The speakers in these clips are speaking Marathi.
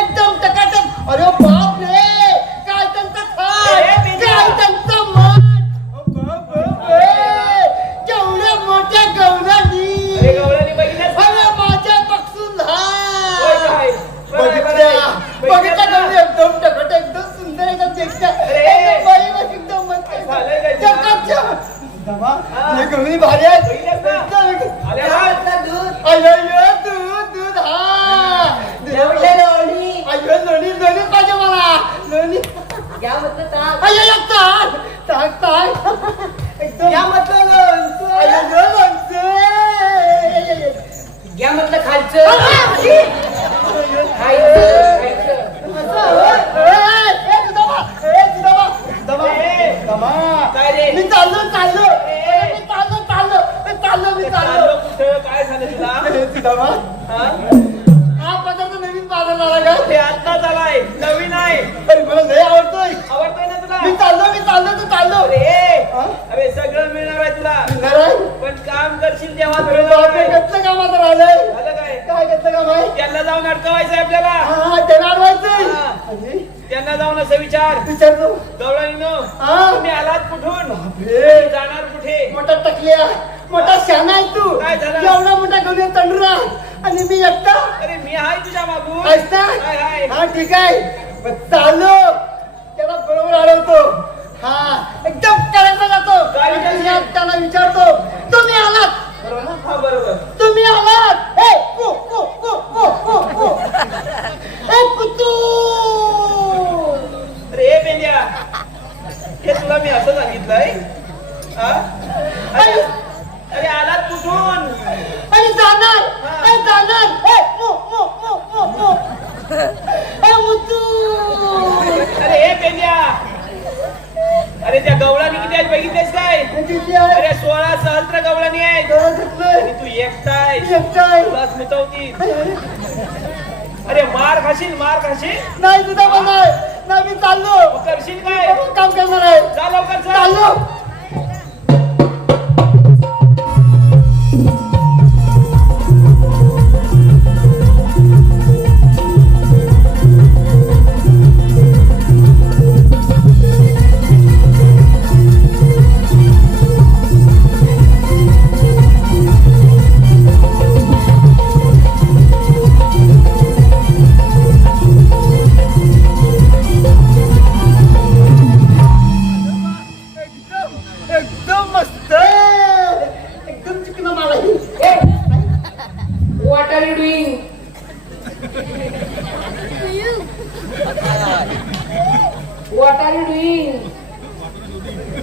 एकदम टकाटक. अरे बाप रे, काय त्यांचा थाट, काय त्यांचा मन. केवढ्या मोठ्या गवळणी, अरे माझ्या पासून बघितला गवळी एकदम टकाटक, एकदम सुंदर, एकदम चेष्टा, एकदम बाई एकदम गवळी भारी आहे. दूध लोणी पाहिजे मला. लोणी घ्या म्हटलं ताक. एकदम घ्या म्हटलं लोणचं. घ्या म्हटलं खायचं. मी चाललो काय झालं तुला? हा पदार्थ नवीन बाजार झाला का? हे आत्ताच आलाय, नवीन आहे. अरे मला लय आवडतोय. आवडतोय ना तुला? मी चाललो. अरे सगळं मिळणार आहे तुला, नाही पण काम करशील तेव्हा अरे बापरे, कसलं कामात राहिलंय. झालं काय? काय कसलं काम आहे? त्यांना जाऊन अडकवायचंय आपल्याला. हा त्याला अडवायचंय. हा. अरे, त्यांना जाऊन असं विचारतो. गवळणीनो, हा. तुम्ही आलात कुठून? बापरे, जाणार कुठे? मोठा टकल्या, मोठा शाना आहे तू. काय झालं? एवढा मोठा गवळी तंडुरा आणि मी एकटा. अरे मी आहे तुझ्या मागून. आहेस ना? हाय. हा ठीक आहे, मग चाललो. त्याला बरोबर अडवतो. हा एकदम करेक्ट जातो. काय विचारतो? त्याला विचारतो, तुम्ही आलात बरोबर ना? हा बरोबर. तुम्ही आलात. ए कु ए कुतू. अरे ए बेंड्या, हे तुला मी असं सांगितलंय? हा? अरे आलात कुठून? आणि जाणार. ए मुतू. अरे ए बेंड्या, अरे त्या गवळणी किती आहेत बघितलेस काय? किती आहे? अरे 16 सहस्त्र गवळणी आहेत आणि तू एकटा आहेस. तुला स्मितवती. अरे मार खाशील. नाही तुझा बनाय. नाही मी चाललो. करशील काय? काम करणार आहे. जा लवकर चल. चाललो. एकदम मस्त, एकदम चिकन मला. What are you doing? What are you doing?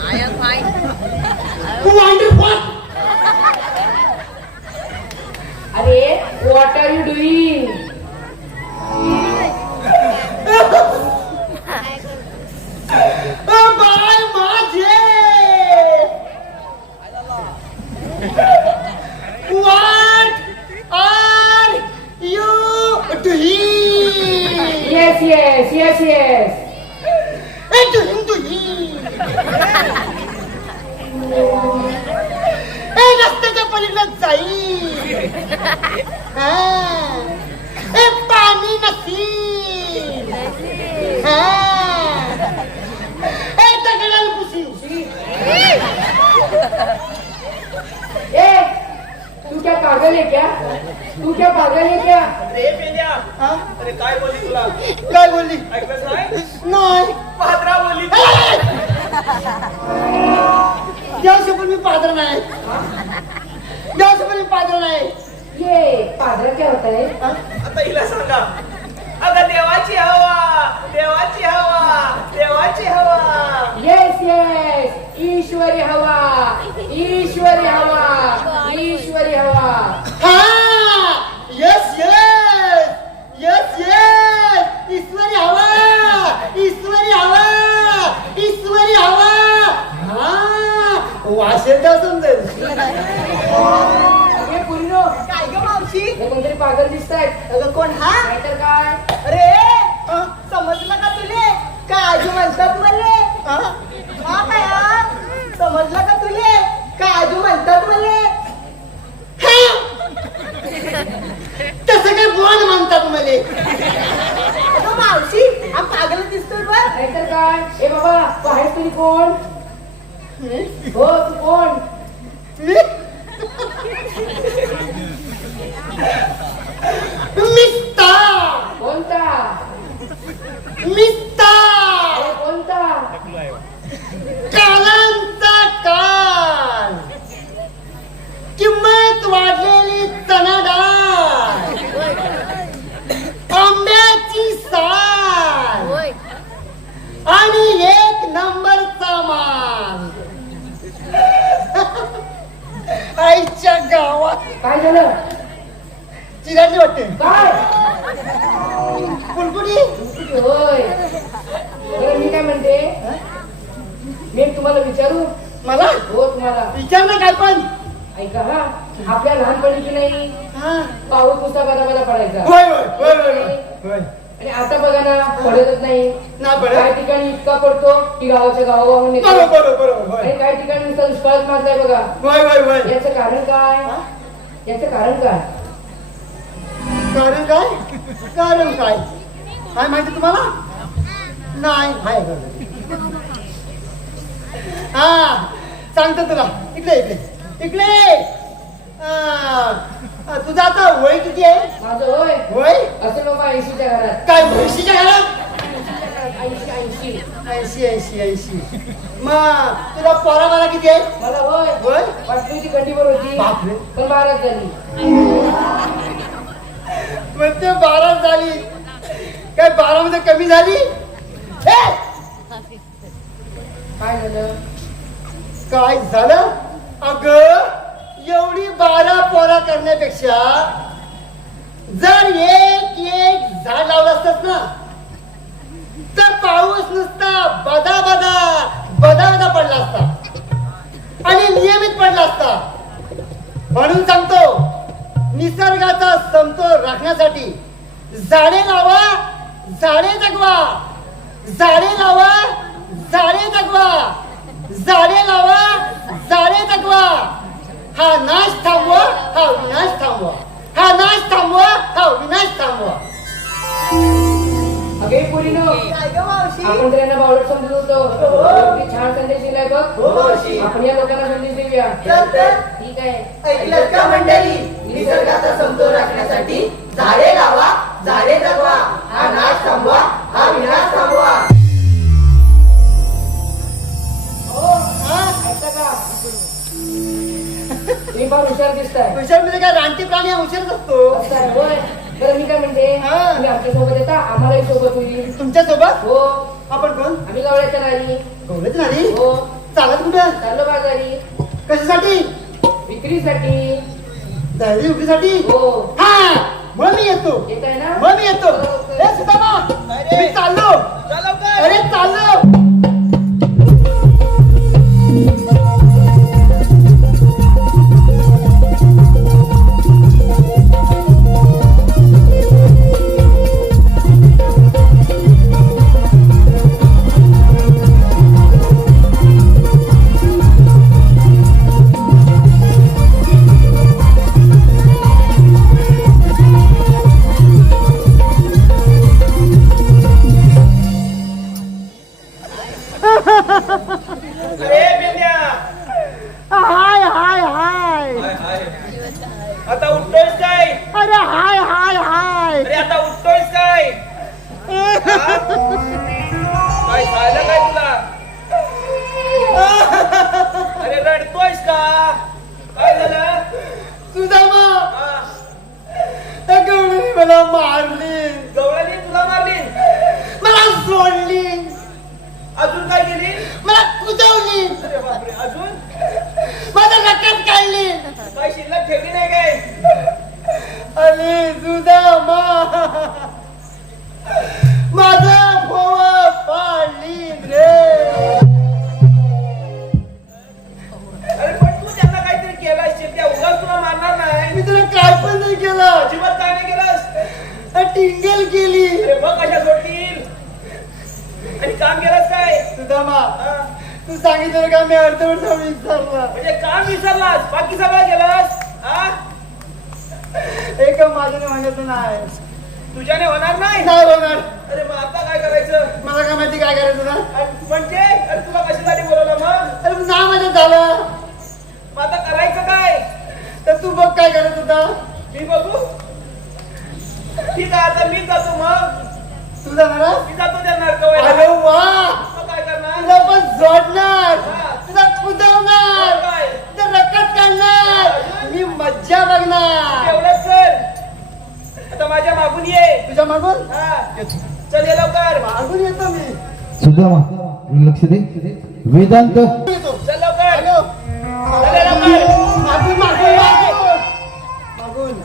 I am fine. अरे what are you doing? Bye माझे. What are you doing? Yes. doing. रस्त्याच्या पलीकडे जाईल. पाणी नसेल. दगडाला पुसी. तू क्या पागल है क्या? अरे बेंड्या, अरे काय बोलली तुला? काय बोलली? ऐकलंच नाही? नाही. पात्रा बोलली. देवासोबत मी पात्र नाही. ये पादरा क्या होता है? आता हिला सांगा. अगं देवाची हवा. Yes. ईश्वरी हवा. हा. येस. ईश्वरी हवा. हा वाशेल का समजेल. अगे पुरीनो, काय ग मावशी? हे कोणतरी पागल दिसतायत. अगं कोण हा? नाहीतर काय? अरे समजलं का तुले? काजू म्हणतात मले. हा काय हा? समजलं का तुले? काजू म्हणतात मले. तसं काय बोल म्हणतात मले. काय ए बाबा तू आहेस तरी कोण मी हो तू कोण मी मिस्ता कोणता मिस्ता अरे कोणता कालांचा काल किंमत वाढलेली चणा डाळ आंब्याची साल आणि एक नंबरचा माल आईच्या गावात काय झालं चिराडली वाटते काय कुणकुणी होय बरं मी काय म्हणते मी एक तुम्हाला विचारू मला हो तुम्हाला विचार ना काय पण ऐका हा आपल्या लहानपणी की नाही हा. पाऊस नुसता बदा बदा पडायचा होय होय होय होय होय होय आणि आता बघा ना पडतच नाही ना पडत. काही ठिकाणी इतका पडतो की गावाच्या गावागावून येतो बरोबर बरोबर बरोबर होय आणि काही ठिकाणी नुसता दुष्काळच मारलाय बघा होय होय होय याचं कारण काय याचं कारण काय कारण काय कारण काय काय माहिती तुम्हाला नाही हाय हा सांगतो तुला इकडे इकडे इकडे तुझं आता वय किती आहे माझं होय वय असं बाबा 80च्या घरात काय म्हशीच्या घरात 80 ऐंशी ऐंशी ऐंशी मग तुला पोरा मला किती आहे मला होय वय वाटलीची गड्डीवर होती बापरे. पण 12 झाली मग ते 12 झाली काय 12 मध्ये कमी झाली ए! काय झालं काय झालं अग एवढी 12 पोरा करण्यापेक्षा जर एक एक झाड लावलं असत ना तर पाऊस नुसता बदा बदा बदा बदा पडला असता आणि नियमित पडला असता म्हणून सांगतो निसर्गाचा समतोल राखण्यासाठी झाडे लावा झाडे जगवा झाडे लावा झाडे जगवा झाडे लावा झाडे जगवा हा नाश थांबवा हा विनाश थांबवा हा नाश थांबवा हा विनाश थांबवा अगे पुरीनो काय गं मावशी आपण तर यांना बावळट समजत होतो किती छान संदेश दिलाय बघ हो, मावशी. आपण या लोकांना संदेश देऊया तर ठीक आहे ऐकलं का मंडळी निसर्गाचा समतोल राखण्यासाठी झाडे लावा झाडे जगवा हा नाश थांबवा हा विनाश थांबवा हो ऐका का तुम्ही फार हुशार दिसताय हुशार म्हणजे काय रानटी प्राणी हा हुशारच असतो असं आहे, होय बरं मी काय म्हणते हा. तुम्ही आमच्या सोबत येता आम्हालाही सोबत होईल तुमच्या सोबत हो आपण कोण आम्ही गवळ्याच्या नाही गवळच नाही हो चालत कुठं चाललो बाजारी कशासाठी विक्रीसाठी दहली उठीसाठी हो हा मग मी येतो येत आहे ना मग मी येतो ए सुदामा मी चाललो चल लवकर. अरे चाललो अरे बिंद्या हाय हाय हाय आता उठतोयस काय अरे हाय हाय हाय अरे आता उठतोयस काय हा? काय झालं काय तुला अरे रडतोयस का काय झालं सुदामा हा, त्या गवळीने मला मारली गवळणी तुला मारली मला सोडली अजून काय केली मला कुजवली अरे बापरे अजून माझा रक्कत काढली काय शिल्लक ठेवली नाही काय अरे सुदामा माझा भोवा पाडली रे अरे पण तू त्यांना काहीतरी केलं असशील त्या उगाच तुला मारणार नाही मी तुला काय पण नाही केलं अजिबात काय नाही केलंस टिंगल केली अरे बघ कशा सोडतील आणि काम केलंस काय सुदामा हा? तू सांगितलं का मी अर्धवट विसरला म्हणजे काम विसरलास बाकी सगळं केलंस हा एक माझ्याने म्हणत नाही तुझ्याने होणार नाही नाही होणार अरे मग आता काय करायचं? मला काय माहिती काय करायचं ना? म्हणजे अरे तुला कशासाठी बोलवलं मग? अरे ना माझ्या झालं. मग आता करायचं काय? तर तू बघ काय करत होता. मी बघू. ठीक आहे आता मी जातो मग. तुझा मला मी जातो त्या नरकवायला. अरे वा, मग काय करणार? तुला पण जोडणार, हा. तुला कुदवणार, काय? तुझं रकत काढणार, मी मज्जा बघणार. एवढंच कर. आता माझ्या मागून ये. तुझ्या मागून हा. चल ये लवकर. मागून येतो मी. सुद्धा लक्ष दे. वेदांत येतो. चल लवकर. हॅलो. चल ये लवकर. मागून मागून मागून मागून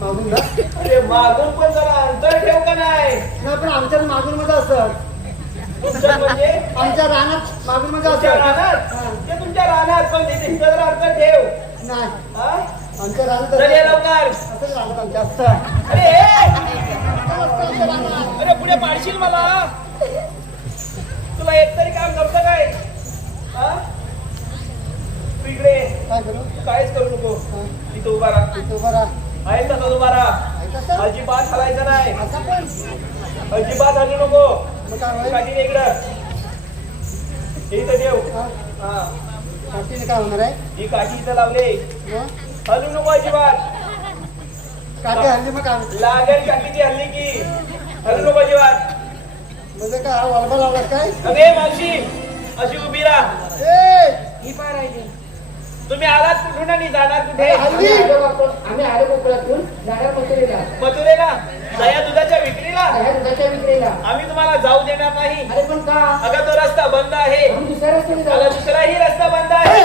मागून ना. अरे मागून पण जरा अंतर ठेव का नाही? नाही पण आमच्या मागून मध्ये असत. तुमच्या म्हणजे आमच्या रानात मागून मध्ये तुमच्या असत. रानात? ते तुमच्या रानात पण तिथे इथं जरा अंतर ठेव. नाही हा? आमच्या रानात चल ये असत. लवकर. असंच रानात आमच्या असतं. अरे अरे पुढे पाडशील मला. तुला एक तरी काम करतं काय? हा? तू इकडे ये. काय करू? तू काहीच करू नको. तिथं उभा राहा. तू बरा आहेस तसंच उभा राहा. आहे कसं? अजिबात हलायचं नाही. असं पण अजिबात हलू नको. मग काय होईल? काठीने इकडं. इथं ठेव. हा? हा. काठीने काय होणार आहे? ही काठी इथं लावले. मग हलू नको अजिबात. काठी हल्ली मग काय? लागेल काठीची हल्ली की हलू नको अजिबात. म्हणजे काय वळबा लावलास काय? अगे मावशी अशी उभी राहा. ए ही पाय राहिली. तुम्ही आलात कुठून आणि जाणार कुठे? हल्ली. आम्ही आलो कोकणातून जाणार मथुरेला. मथुरेला दया दुधाच्या विक्रीला. ह्या दुधाच्या विक्रीला. आम्ही तुम्हाला जाऊ देणार नाही. अरे पण का? अगं तो रस्ता बंद आहे. आम्ही दुसऱ्या रस्त्याने अगं जाऊ. दुसराही रस्ता बंद आहे.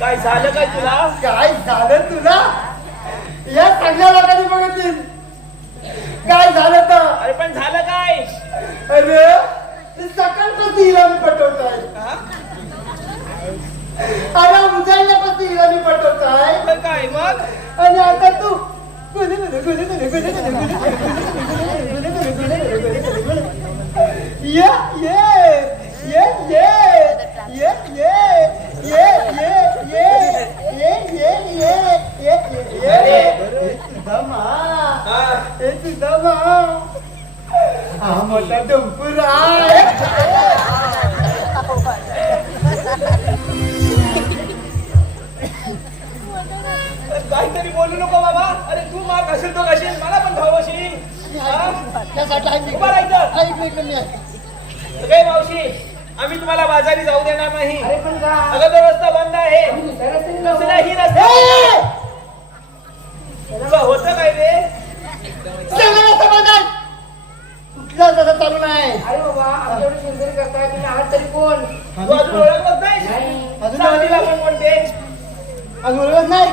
काय झालं काय तुला? काय झालं तुला? या सगळ्या लोकांनी बघितली. काय झालं तर? अरे पण झालं काय? अरे ते सकाळपासून हिला मी पटवतोय. हा? अरे उजाडल्यापासून हिला मी पटवतोय. तर काय मग? आणि आता तू गुले गुले गुले गुले गुले गुले गुले गुले गुले गुले गुले गुले गुले. ये ये ये ये ये ये ये ये ये ये ये ये ये ये सुदामा, हा. हे सुदामा, हा मोठा डंपूर आहे. काहीतरी बोलू नको बाबा. अरे तू मार खाशील तो खाशील मला पण धावशील. त्यासाठी आहे उभा राहायचं. ऐक मी कमी आहे. काय मावशी आम्ही तुम्हाला बाजारी जाऊ देणार नाही. अरे पण का? अगं तो रस्ता बंद आहे. आम्ही दुसऱ्या रस्त्याने जाऊ. दुसराही रस्ता ए! तुला होतं काय ते? सगळं रस्ता बंद आहे. कुठला रस्ता चालू नाही. अरे बाबा आमच्याकडे शेजारी करताय तुम्ही आहात तरी कोण? तू अजून ओळखलंच नाही? नाही. अजून सांगलीला पण कोणते? अजून ओळखत नाही.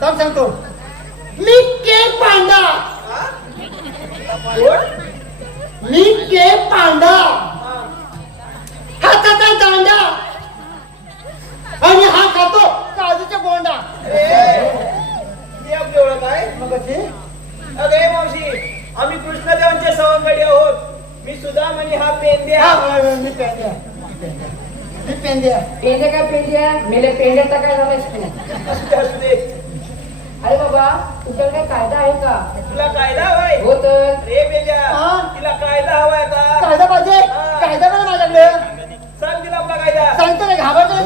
थांब सांगतो. मी के पांडा. हा? कोण? मी के पांडा. हा. हाताचा दांडा आणि हा खातो काजूच्या बोंडा. ही आपली ओळख आहे? मग कशी? अगं हे मावशी आम्ही कृष्णदेवांचे सवंगडी आहोत. मी सुदाम आणि हा पेंद्या. हा, होय, होय, मी पेंड्या. मी पेंड्या. पेंड्या काय पेंड्या? मेले पेंड्याचा काय झालाय? असू दे असू दे. अरे बाबा तुझ्याकडे काय कायदा आहे का? तुला कायदा हवाय? हो तर. रे पेंद्या हा? तिला कायदा हवाय का? कायदा पाहिजे. हा. कायदा पण माझ्याकडे. सांग तिला आपला कायदा. सांगतो ना घाबरतो.